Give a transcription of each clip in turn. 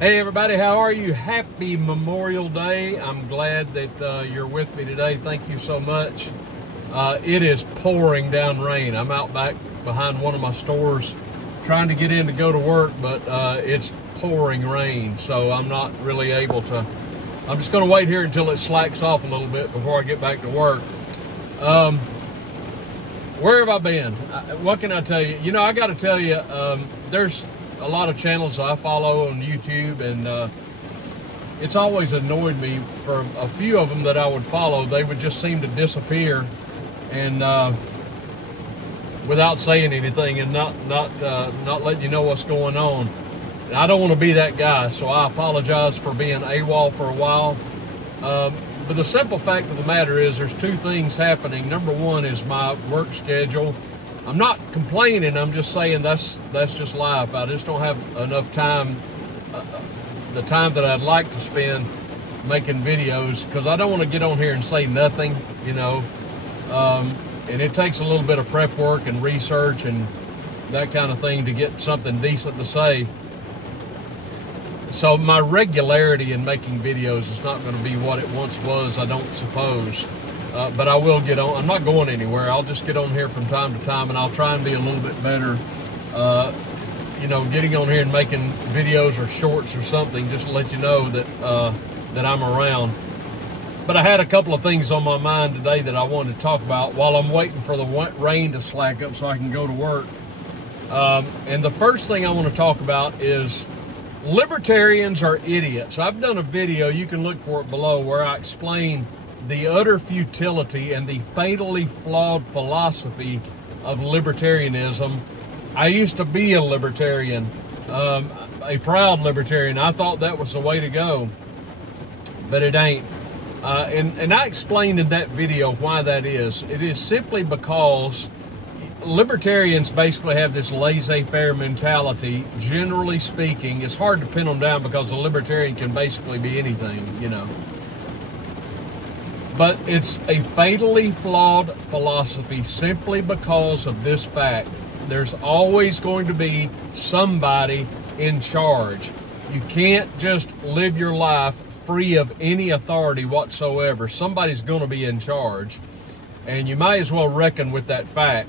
Hey everybody, how are you? Happy Memorial Day. I'm glad that you're with me today. Thank you so much. It is pouring down rain. I'm out back behind one of my stores trying to get in to go to work, but it's pouring rain, so I'm not really able to. I'm just going to wait here until it slacks off a little bit before I get back to work. Where have I been? What can I tell you? You know, I got to tell you, there's a lot of channels I follow on YouTube, and it's always annoyed me for a few of them that I would follow. They would just seem to disappear and without saying anything and not letting you know what's going on. And I don't want to be that guy, so I apologize for being AWOL for a while. But the simple fact of the matter is there's two things happening. Number one is my work schedule. I'm not complaining, I'm just saying that's just life. I just don't have enough time, the time that I'd like to spend making videos, because I don't want to get on here and say nothing, you know. And it takes a little bit of prep work and research and that kind of thing to get something decent to say. So my regularity in making videos is not going to be what it once was, I don't suppose. But I will get on. I'm not going anywhere. I'll just get on here from time to time, and I'll try and be a little bit better, you know, getting on here and making videos or shorts or something, just to let you know that that I'm around. But I had a couple of things on my mind today that I wanted to talk about while I'm waiting for the rain to slack up so I can go to work. And the first thing I want to talk about is libertarians are idiots. I've done a video, you can look for it below, where I explain the utter futility and the fatally flawed philosophy of libertarianism. I used to be a libertarian, a proud libertarian. I thought that was the way to go, but it ain't. And I explained in that video why that is. It is simply because libertarians basically have this laissez-faire mentality. Generally speaking, it's hard to pin them down because a libertarian can basically be anything, you know. But it's a fatally flawed philosophy simply because of this fact. There's always going to be somebody in charge. You can't just live your life free of any authority whatsoever. Somebody's going to be in charge, and you might as well reckon with that fact.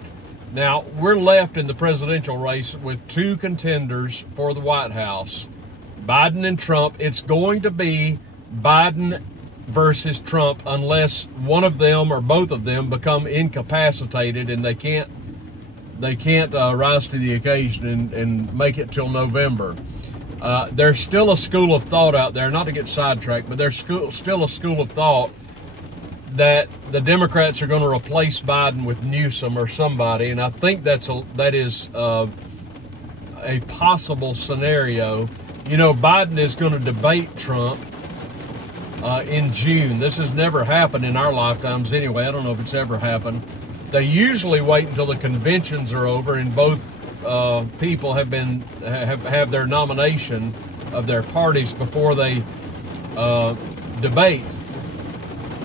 Now, we're left in the presidential race with two contenders for the White House, Biden and Trump. It's going to be Biden versus Trump unless one of them or both of them become incapacitated and they can't rise to the occasion and make it till November. There's still a school of thought out there, not to get sidetracked, but there's still a school of thought that the Democrats are going to replace Biden with Newsom or somebody, and I think that is a possible scenario. You know, Biden is going to debate Trump in June. This has never happened in our lifetimes anyway. I don't know if it's ever happened. They usually wait until the conventions are over and both people have their nomination of their parties before they debate.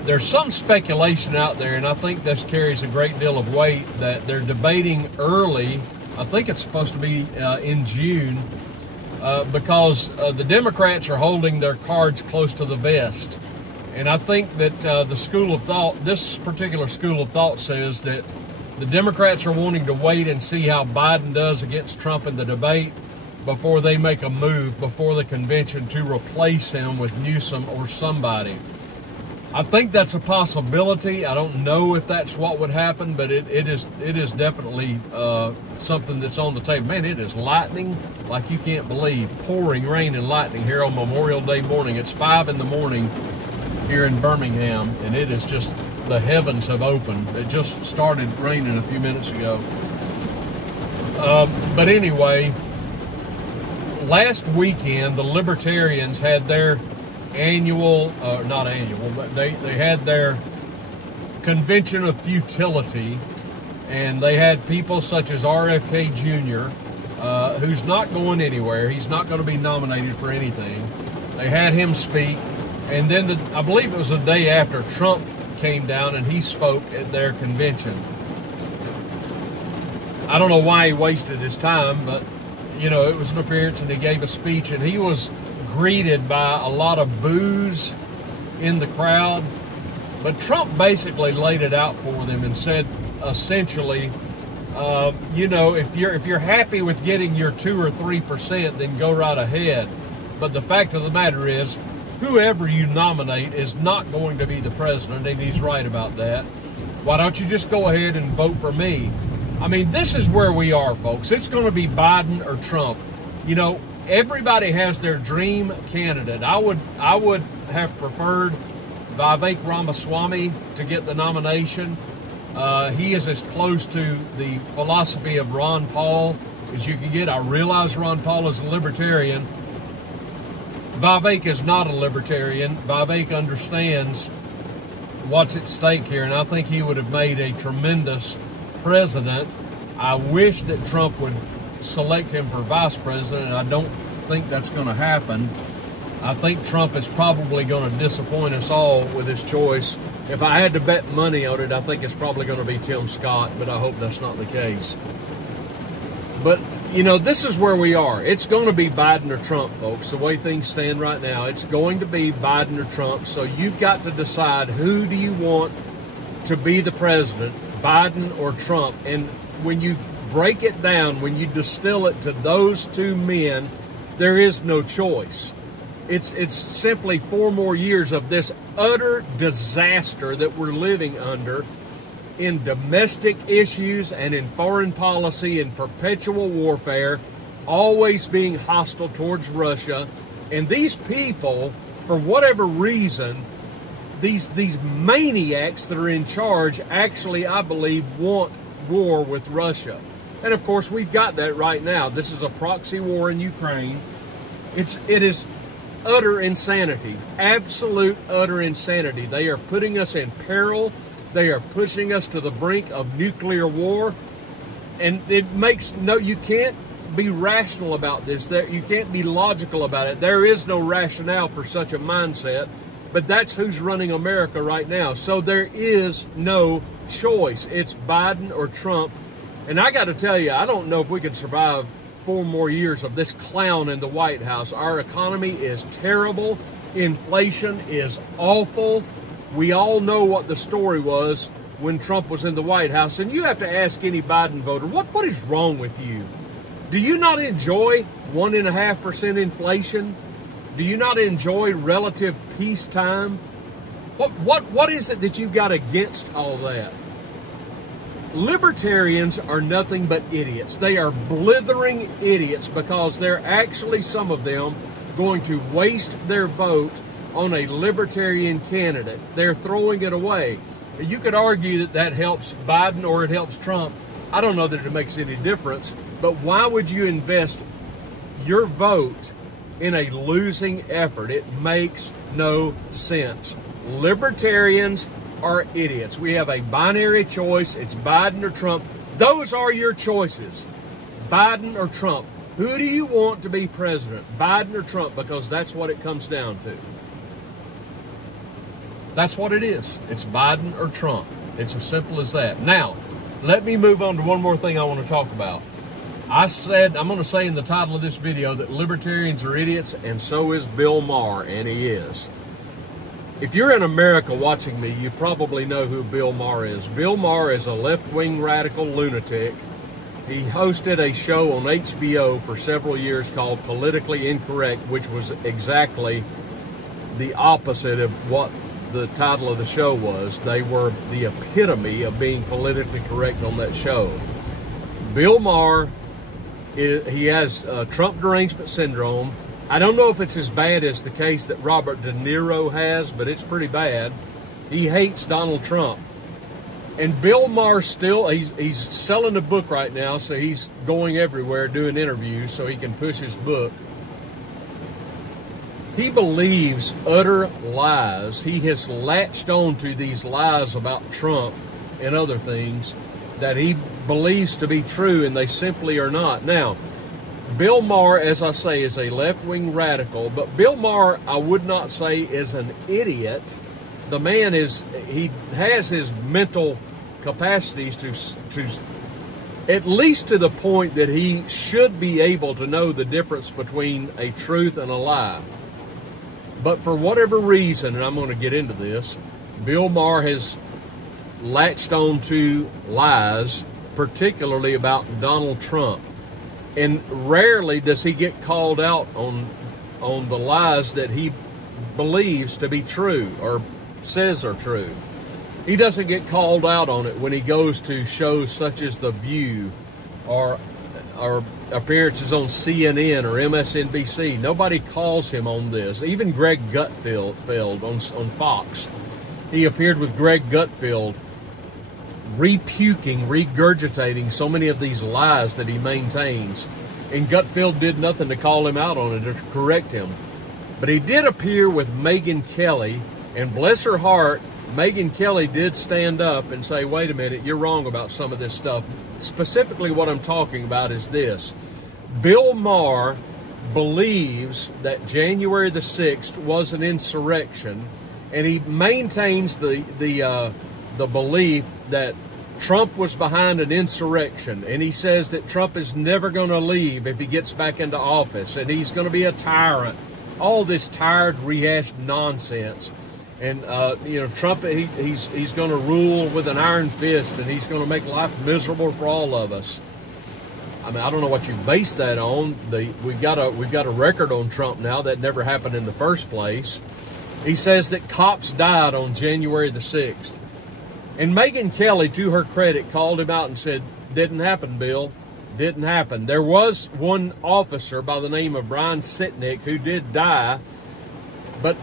There's some speculation out there, and I think this carries a great deal of weight, that they're debating early. I think it's supposed to be in June, because the Democrats are holding their cards close to the vest. And I think that the school of thought, this particular school of thought, says that the Democrats are wanting to wait and see how Biden does against Trump in the debate before they make a move before the convention to replace him with Newsom or somebody. I think that's a possibility. I don't know if that's what would happen, but it is definitely something that's on the table. Man, it is lightning like you can't believe. Pouring rain and lightning here on Memorial Day morning. It's 5 in the morning here in Birmingham, and it is just, the heavens have opened. It just started raining a few minutes ago. But anyway, last weekend the Libertarians had their annual, not annual, but they had their convention of futility, and they had people such as RFK Jr., who's not going anywhere. He's not going to be nominated for anything. They had him speak, and then I believe it was the day after, Trump came down and he spoke at their convention. I don't know why he wasted his time, but you know, it was an appearance, and he gave a speech, and he was greeted by a lot of boos in the crowd. But Trump basically laid it out for them and said, essentially, you know, if you're happy with getting your 2 or 3%, then go right ahead. But the fact of the matter is, whoever you nominate is not going to be the president, and he's right about that. Why don't you just go ahead and vote for me? I mean, this is where we are, folks. It's going to be Biden or Trump. You know, everybody has their dream candidate. I would have preferred Vivek Ramaswamy to get the nomination. He is as close to the philosophy of Ron Paul as you can get. I realize Ron Paul is a libertarian. Vivek is not a libertarian. Vivek understands what's at stake here, and I think he would have made a tremendous president. I wish that Trump would select him for vice president, and I don't think that's going to happen. I think Trump is probably going to disappoint us all with his choice. If I had to bet money on it, I think it's probably going to be Tim Scott, but I hope that's not the case. But, you know, this is where we are. It's going to be Biden or Trump, folks. The way things stand right now, it's going to be Biden or Trump. So you've got to decide, who do you want to be the president, Biden or Trump? And when you break it down, when you distill it to those two men, there is no choice. It's simply 4 more years of this utter disaster that we're living under in domestic issues and in foreign policy and perpetual warfare, always being hostile towards Russia. And these people, for whatever reason, these maniacs that are in charge actually, I believe, want war with Russia. And of course, we've got that right now. This is a proxy war in Ukraine. It is utter insanity, absolute utter insanity. They are putting us in peril. They are pushing us to the brink of nuclear war. And it makes you can't be rational about this. You can't be logical about it. There is no rationale for such a mindset, but that's who's running America right now. So there is no choice. It's Biden or Trump. And I got to tell you, I don't know if we can survive 4 more years of this clown in the White House. Our economy is terrible. Inflation is awful. We all know what the story was when Trump was in the White House. And you have to ask any Biden voter, what is wrong with you? Do you not enjoy 1.5% inflation? Do you not enjoy relative peacetime? What is it that you've got against all that? Libertarians are nothing but idiots. They are blithering idiots because they're actually, some of them, going to waste their vote on a libertarian candidate. They're throwing it away. You could argue that that helps Biden or it helps Trump. I don't know that it makes any difference, but why would you invest your vote in a losing effort? It makes no sense. Libertarians are idiots. We have a binary choice. It's Biden or Trump. Those are your choices. Biden or Trump. Who do you want to be president? Biden or Trump? Because that's what it comes down to. That's what it is. It's Biden or Trump. It's as simple as that. Now, let me move on to one more thing I want to talk about. I'm going to say in the title of this video that libertarians are idiots, and so is Bill Maher, and he is. If you're in America watching me, you probably know who Bill Maher is. Bill Maher is a left-wing radical lunatic. He hosted a show on HBO for several years called Politically Incorrect, which was exactly the opposite of what the title of the show was. They were the epitome of being politically correct on that show. Bill Maher, he has Trump derangement syndrome. I don't know if it's as bad as the case that Robert De Niro has, but it's pretty bad. He hates Donald Trump. And Bill Maher still, he's selling a book right now, so he's going everywhere doing interviews so he can push his book. He believes utter lies. He has latched on to these lies about Trump and other things that he believes to be true, and they simply are not. Now, Bill Maher, as I say, is a left-wing radical, but Bill Maher, I would not say is an idiot. The man he has his mental capacities to at least to the point that he should be able to know the difference between a truth and a lie. But for whatever reason, and I'm going to get into this, Bill Maher has latched on to lies, particularly about Donald Trump. And rarely does he get called out on the lies that he believes to be true or says are true. He doesn't get called out on it when he goes to shows such as The View or appearances on CNN or MSNBC. Nobody calls him on this. Even Greg Gutfeld on Fox. He appeared with Greg Gutfeld regurgitating so many of these lies that he maintains. And Gutfeld did nothing to call him out on it or to correct him. But he did appear with Megyn Kelly, and bless her heart, Megyn Kelly did stand up and say, wait a minute, you're wrong about some of this stuff. Specifically what I'm talking about is this. Bill Maher believes that January the 6th was an insurrection, and he maintains the belief that Trump was behind an insurrection, and he says that Trump is never going to leave if he gets back into office, and he's going to be a tyrant. All this tired, rehashed nonsense. And, Trump, he's going to rule with an iron fist, and he's going to make life miserable for all of us. I mean, I don't know what you base that on. We've got a record on Trump now that never happened in the first place. He says that cops died on January the 6th. And Megyn Kelly, to her credit, called him out and said, didn't happen, Bill. Didn't happen. There was one officer by the name of Brian Sitnick who did die, but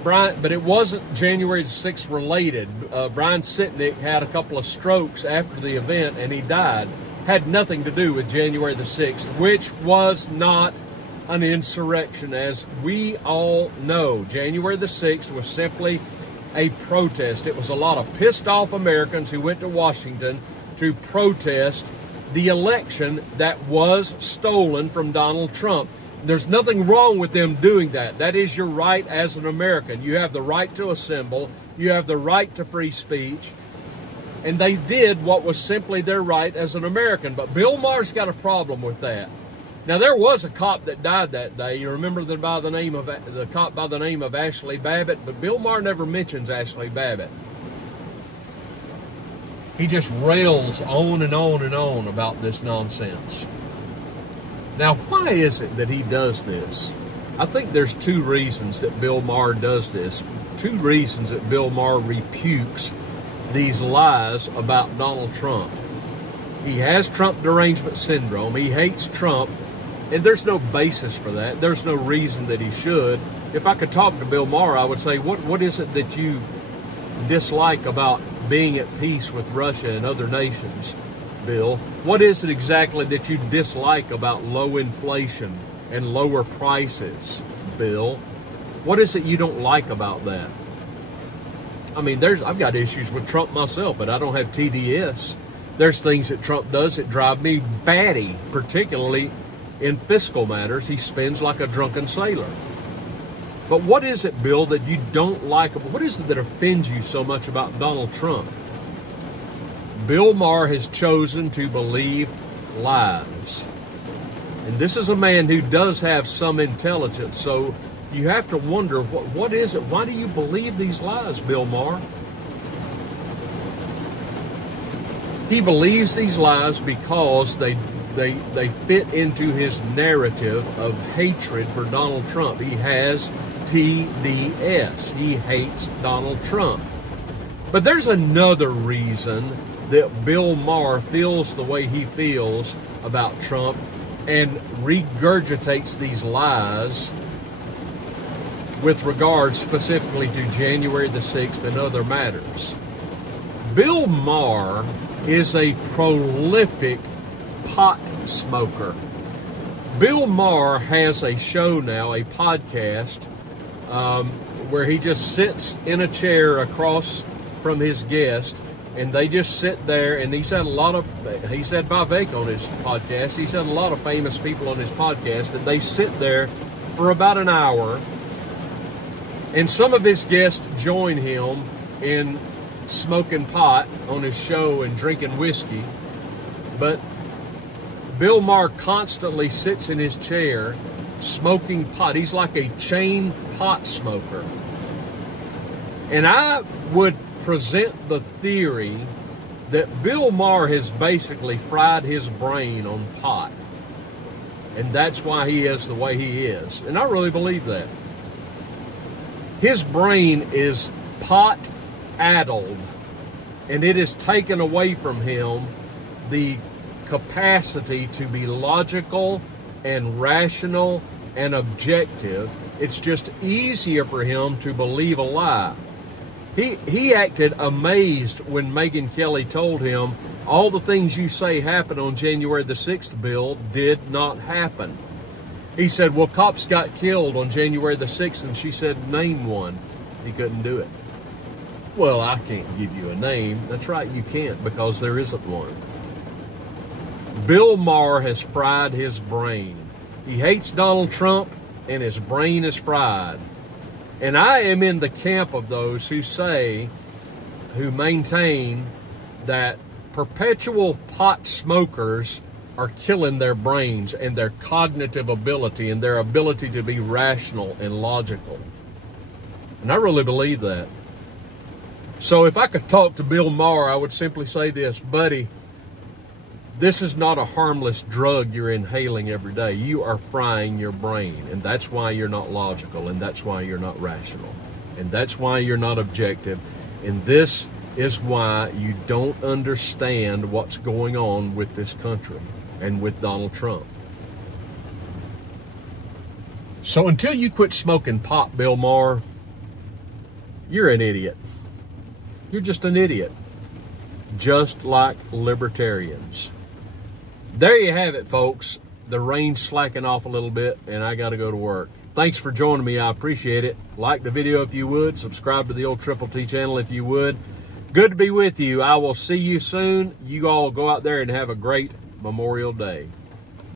it wasn't January 6th related. Brian Sitnick had a couple of strokes after the event, and he died. Had nothing to do with January the 6th, which was not an insurrection, as we all know. January the 6th was simply a protest. It was a lot of pissed off Americans who went to Washington to protest the election that was stolen from Donald Trump. There's nothing wrong with them doing that. That is your right as an American. You have the right to assemble. You have the right to free speech. And they did what was simply their right as an American. But Bill Maher's got a problem with that. Now, there was a cop that died that day. You remember the cop by the name of Ashley Babbitt? But Bill Maher never mentions Ashley Babbitt. He just rails on and on and on about this nonsense. Now, why is it that he does this? I think there's two reasons that Bill Maher does this. Two reasons that Bill Maher rebukes these lies about Donald Trump. He has Trump derangement syndrome. He hates Trump, and there's no basis for that. There's no reason that he should. If I could talk to Bill Maher, I would say, what is it that you dislike about being at peace with Russia and other nations, Bill? What is it exactly that you dislike about low inflation and lower prices, Bill? What is it you don't like about that? I mean, I've got issues with Trump myself, but I don't have TDS. There's things that Trump does that drive me batty, particularly in fiscal matters. He spends like a drunken sailor. But what is it, Bill, that you don't like? What is it that offends you so much about Donald Trump? Bill Maher has chosen to believe lies. And this is a man who does have some intelligence, so you have to wonder, what is it? Why do you believe these lies, Bill Maher? He believes these lies because they fit into his narrative of hatred for Donald Trump. He has TDS. He hates Donald Trump. But there's another reason that Bill Maher feels the way he feels about Trump and regurgitates these lies with regard specifically to January the 6th and other matters. Bill Maher is a prolific pot smoker. Bill Maher has a show now, a podcast, where he just sits in a chair across from his guest, and they just sit there, and he's had Vivek on his podcast, he's had a lot of famous people on his podcast, and they sit there for about an hour, and some of his guests join him in smoking pot on his show and drinking whiskey, but Bill Maher constantly sits in his chair smoking pot. He's like a chain pot smoker. And I would present the theory that Bill Maher has basically fried his brain on pot. And that's why he is the way he is. And I really believe that. His brain is pot-addled, and it has taken away from him the capacity to be logical and rational and objective. It's just easier for him to believe a lie. He acted amazed when Megyn Kelly told him all the things you say happened on January the 6th, Bill, did not happen. He said, well, cops got killed on January the 6th, and she said, name one. He couldn't do it. Well, I can't give you a name. That's right, you can't, because there isn't one. Bill Maher has fried his brain. He hates Donald Trump, and his brain is fried. And I am in the camp of those who maintain that perpetual pot smokers are killing their brains and their cognitive ability and their ability to be rational and logical. And I really believe that. So if I could talk to Bill Maher, I would simply say this, buddy, this is not a harmless drug you're inhaling every day. You are frying your brain, and that's why you're not logical, and that's why you're not rational, and that's why you're not objective, and this is why you don't understand what's going on with this country and with Donald Trump. So until you quit smoking pot, Bill Maher, you're an idiot. You're just an idiot. Just like libertarians. There you have it, folks. The rain's slacking off a little bit, and I got to go to work. Thanks for joining me. I appreciate it. Like the video if you would. Subscribe to the old Triple T channel if you would. Good to be with you. I will see you soon. You all go out there and have a great Memorial Day.